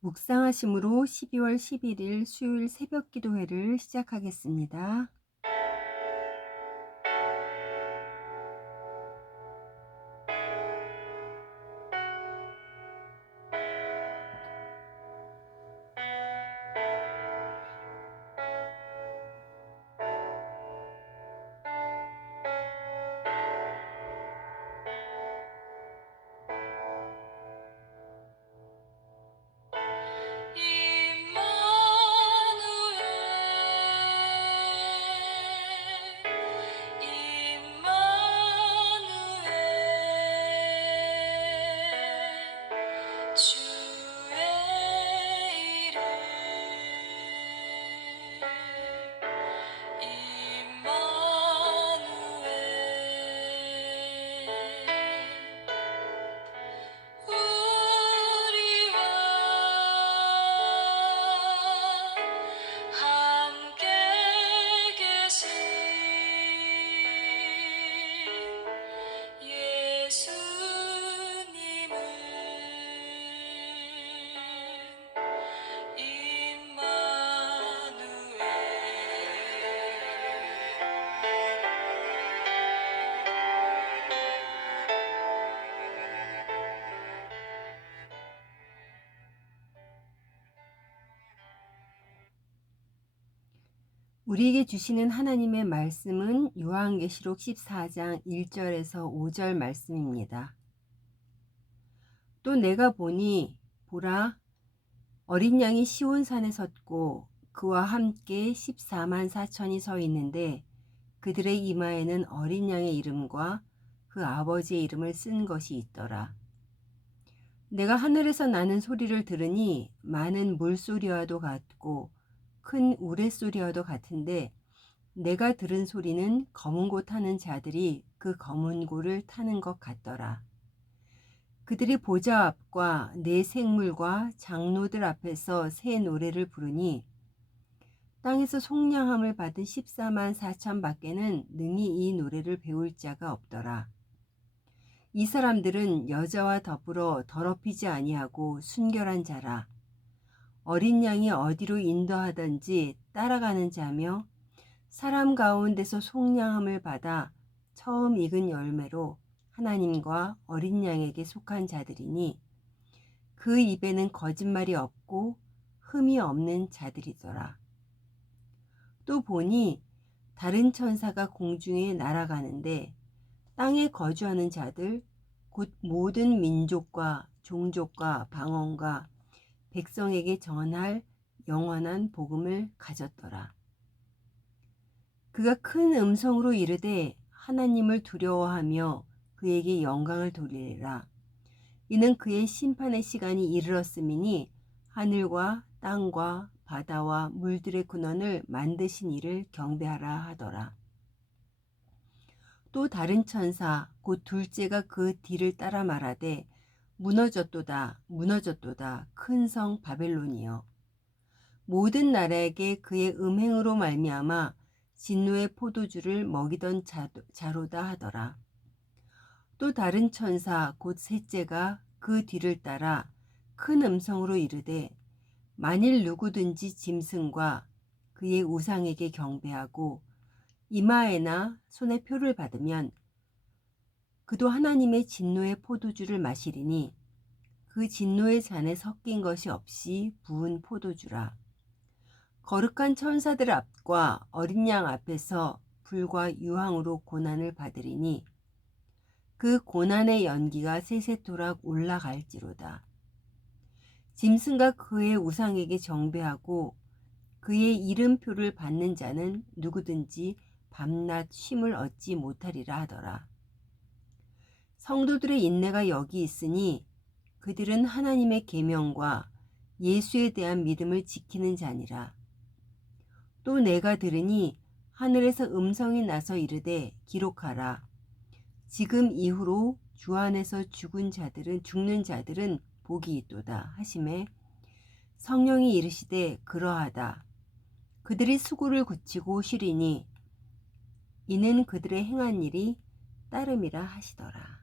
묵상하심으로 12월 11일 수요일 새벽 기도회를 시작하겠습니다. 함께 계신 예수님은 임마누엘. 우리에게 주시는 하나님의 말씀은 요한계시록 14장 1절에서 5절 말씀입니다. 또 내가 보니 보라 어린 양이 시온산에 섰고 그와 함께 14만 4천이 서 있는데 그들의 이마에는 어린 양의 이름과 그 아버지의 이름을 쓴 것이 있더라. 내가 하늘에서 나는 소리를 들으니 많은 물소리와도 같고 큰 우레소리와도 같은데 내가 들은 소리는 검은 고 타는 자들이 그 검은 고를 타는 것 같더라. 그들이 보좌 앞과 네 생물과 장로들 앞에서 새 노래를 부르니 땅에서 속량함을 받은 14만 4천 밖에는 능히 이 노래를 배울 자가 없더라. 이 사람들은 여자와 더불어 더럽히지 아니하고 순결한 자라. 어린 양이 어디로 인도하든지 따라가는 자며 사람 가운데서 속량함을 받아 처음 익은 열매로 하나님과 어린 양에게 속한 자들이니 그 입에는 거짓말이 없고 흠이 없는 자들이더라. 또 보니 다른 천사가 공중에 날아가는데 땅에 거주하는 자들 곧 모든 민족과 종족과 방언과 백성에게 전할 영원한 복음을 가졌더라. 그가 큰 음성으로 이르되 하나님을 두려워하며 그에게 영광을 돌리라. 이는 그의 심판의 시간이 이르렀음이니 하늘과 땅과 바다와 물들의 근원을 만드신 이를 경배하라 하더라. 또 다른 천사 곧 둘째가 그 뒤를 따라 말하되 무너졌도다 무너졌도다 큰 성 바벨론이여 모든 나라에게 그의 음행으로 말미암아 진노의 포도주를 먹이던 자로다 하더라. 또 다른 천사 곧 셋째가 그 뒤를 따라 큰 음성으로 이르되 만일 누구든지 짐승과 그의 우상에게 경배하고 이마에나 손에 표를 받으면 그도 하나님의 진노의 포도주를 마시리니 그 진노의 잔에 섞인 것이 없이 부은 포도주라. 거룩한 천사들 앞과 어린 양 앞에서 불과 유황으로 고난을 받으리니 그 고난의 연기가 세세토락 올라갈지로다. 짐승과 그의 우상에게 정배하고 그의 이름표를 받는 자는 누구든지 밤낮 쉼을 얻지 못하리라 하더라. 성도들의 인내가 여기 있으니 그들은 하나님의 계명과 예수에 대한 믿음을 지키는 자니라. 또 내가 들으니 하늘에서 음성이 나서 이르되 기록하라. 지금 이후로 주 안에서 죽는 자들은 복이 있도다 하시매 성령이 이르시되 그러하다. 그들이 수고를 그치고 쉬리니 이는 그들의 행한 일이 따름이라 하시더라.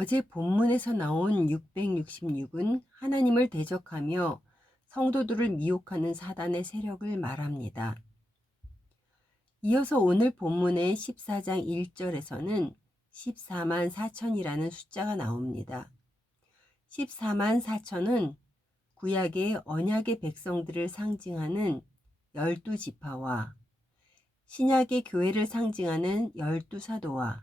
어제 본문에서 나온 666은 하나님을 대적하며 성도들을 미혹하는 사단의 세력을 말합니다. 이어서 오늘 본문의 14장 1절에서는 14만 4천이라는 숫자가 나옵니다. 14만 4천은 구약의 언약의 백성들을 상징하는 12지파와 신약의 교회를 상징하는 12사도와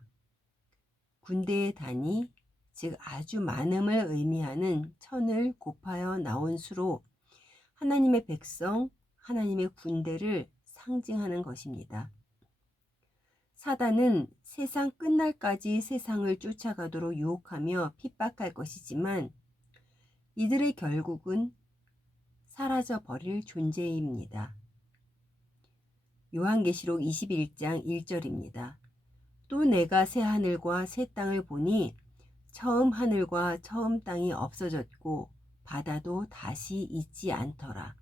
군대의 단위, 즉 아주 많음을 의미하는 천을 곱하여 나온 수로 하나님의 백성, 하나님의 군대를 상징하는 것입니다. 사단은 세상 끝날까지 세상을 쫓아가도록 유혹하며 핍박할 것이지만 이들의 결국은 사라져 버릴 존재입니다. 요한계시록 21장 1절입니다. 또 내가 새 하늘과 새 땅을 보니 처음 하늘과 처음 땅이 없어졌고 바다도 다시 있지 않더라.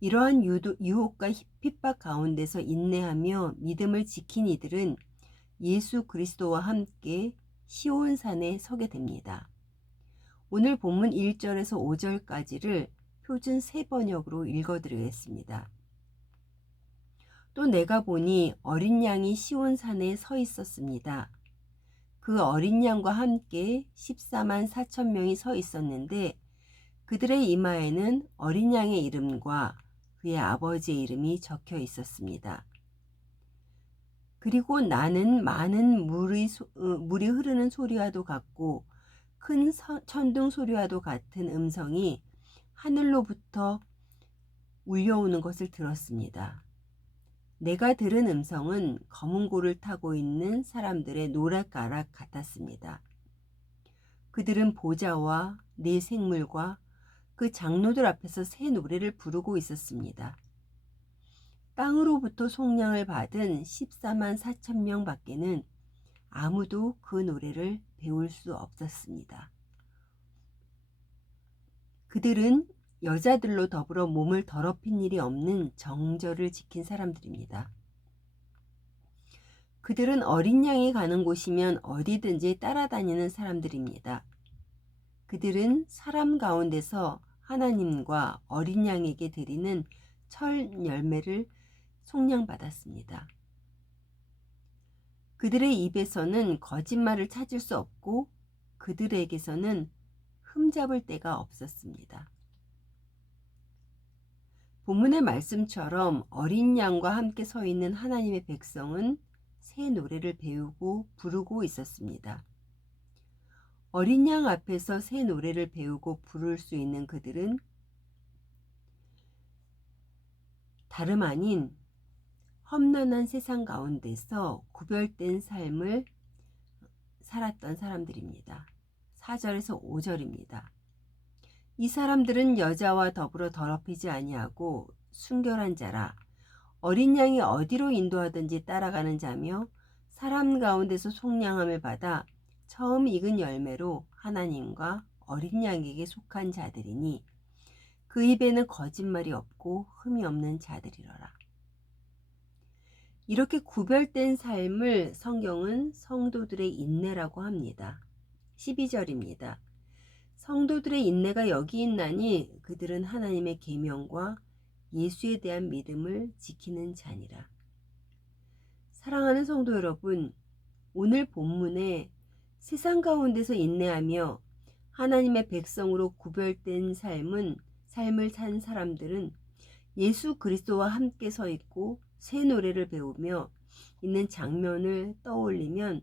이러한 유혹과 핍박 가운데서 인내하며 믿음을 지킨 이들은 예수 그리스도와 함께 시온산에 서게 됩니다. 오늘 본문 1절에서 5절까지를 표준 세 번역으로 읽어드리겠습니다. 또 내가 보니 어린 양이 시온산에 서 있었습니다. 그 어린 양과 함께 14만 4천 명이 서 있었는데 그들의 이마에는 어린 양의 이름과 그의 아버지의 이름이 적혀 있었습니다. 그리고 나는 많은 물이 흐르는 소리와도 같고 큰 천둥 소리와도 같은 음성이 하늘로부터 울려오는 것을 들었습니다. 내가 들은 음성은 검은 고를 타고 있는 사람들의 노랫가락 같았습니다. 그들은 보좌와 네 생물과 그 장로들 앞에서 새 노래를 부르고 있었습니다. 땅으로부터 속량을 받은 14만 4천 명 밖에는 아무도 그 노래를 배울 수 없었습니다. 그들은 여자들로 더불어 몸을 더럽힌 일이 없는 정절을 지킨 사람들입니다. 그들은 어린 양이 가는 곳이면 어디든지 따라다니는 사람들입니다. 그들은 사람 가운데서 하나님과 어린 양에게 드리는 철 열매를 속량받았습니다. 그들의 입에서는 거짓말을 찾을 수 없고 그들에게서는 흠잡을 데가 없었습니다. 본문의 말씀처럼 어린 양과 함께 서 있는 하나님의 백성은 새 노래를 배우고 부르고 있었습니다. 어린 양 앞에서 새 노래를 배우고 부를 수 있는 그들은 다름 아닌 험난한 세상 가운데서 구별된 삶을 살았던 사람들입니다. 4절에서 5절입니다. 이 사람들은 여자와 더불어 더럽히지 아니하고 순결한 자라 어린 양이 어디로 인도하든지 따라가는 자며 사람 가운데서 속량함을 받아 처음 익은 열매로 하나님과 어린 양에게 속한 자들이니 그 입에는 거짓말이 없고 흠이 없는 자들이로라. 이렇게 구별된 삶을 성경은 성도들의 인내라고 합니다. 12절입니다. 성도들의 인내가 여기 있나니 그들은 하나님의 계명과 예수에 대한 믿음을 지키는 자니라. 사랑하는 성도 여러분, 오늘 본문에 세상 가운데서 인내하며 하나님의 백성으로 구별된 삶을 산 사람들은 예수 그리스도와 함께 서 있고 새 노래를 배우며 있는 장면을 떠올리면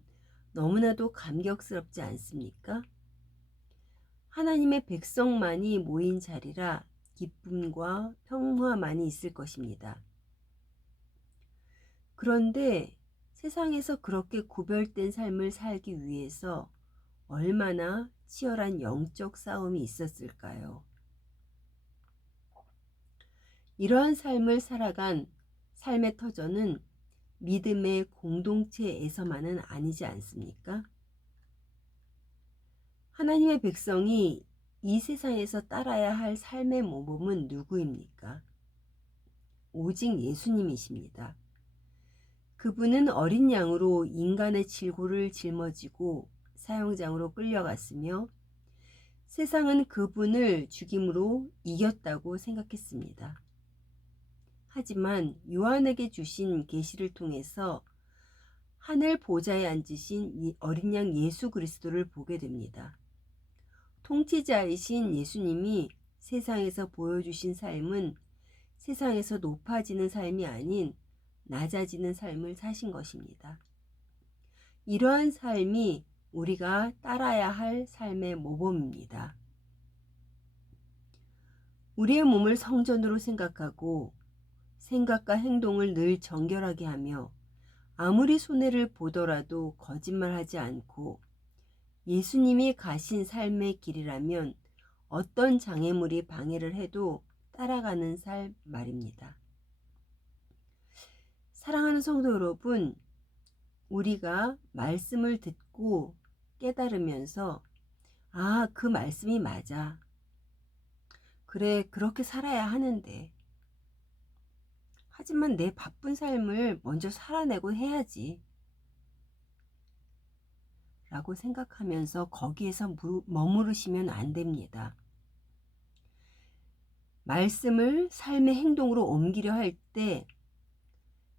너무나도 감격스럽지 않습니까? 하나님의 백성만이 모인 자리라 기쁨과 평화만이 있을 것입니다. 그런데 세상에서 그렇게 구별된 삶을 살기 위해서 얼마나 치열한 영적 싸움이 있었을까요? 이러한 삶을 살아간 삶의 터전은 믿음의 공동체에서만은 아니지 않습니까? 하나님의 백성이 이 세상에서 따라야 할 삶의 모범은 누구입니까? 오직 예수님이십니다. 그분은 어린 양으로 인간의 질고를 짊어지고 사형장으로 끌려갔으며 세상은 그분을 죽임으로 이겼다고 생각했습니다. 하지만 요한에게 주신 계시를 통해서 하늘 보좌에 앉으신 이 어린 양 예수 그리스도를 보게 됩니다. 통치자이신 예수님이 세상에서 보여주신 삶은 세상에서 높아지는 삶이 아닌 낮아지는 삶을 사신 것입니다. 이러한 삶이 우리가 따라야 할 삶의 모범입니다. 우리의 몸을 성전으로 생각하고 생각과 행동을 늘 정결하게 하며 아무리 손해를 보더라도 거짓말하지 않고 예수님이 가신 삶의 길이라면 어떤 장애물이 방해를 해도 따라가는 삶 말입니다. 사랑하는 성도 여러분, 우리가 말씀을 듣고 깨달으면서 그 말씀이 맞아. 그래, 그렇게 살아야 하는데. 하지만 내 바쁜 삶을 먼저 살아내고 해야지. 라고 생각하면서 거기에서 머무르시면 안 됩니다. 말씀을 삶의 행동으로 옮기려 할 때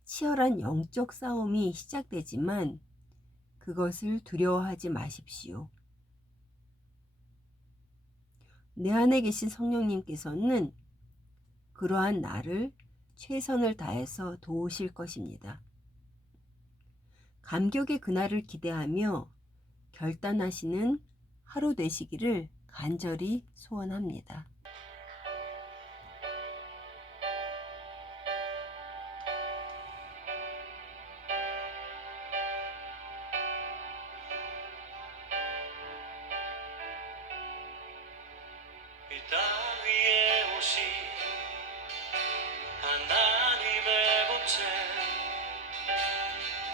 치열한 영적 싸움이 시작되지만 그것을 두려워하지 마십시오. 내 안에 계신 성령님께서는 그러한 나를 최선을 다해서 도우실 것입니다. 감격의 그날을 기대하며 결단하시는 하루 되시기를 간절히 소원합니다. 이 땅 위에 오신 하나님의 본체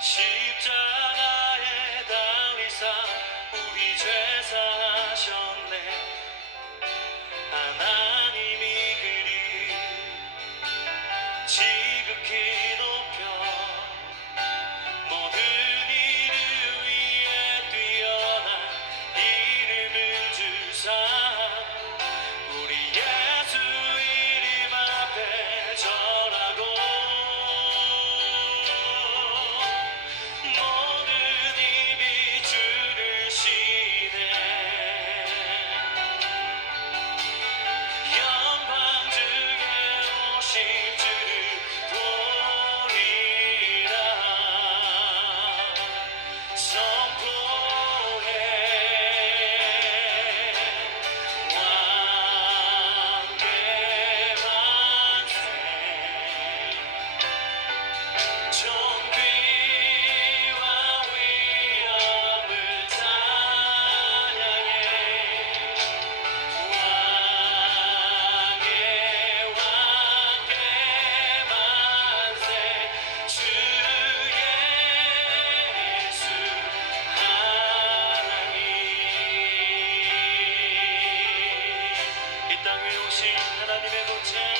십자가에 달리사 우리 죄 사하셨네. 하나님이 그리 지극히 높여 모든 이름 위에 뛰어난 이름을 주사 우리 예수 이름 앞에 절하고 모든 입이 주를 시네. 영광 중에 오신 주를 보리라 선포해. 왕께 만세 존귀와 위엄을 찬양해. 왕께 만세 주 예수 하나님. 이 땅 위에 오신 하나님의 본체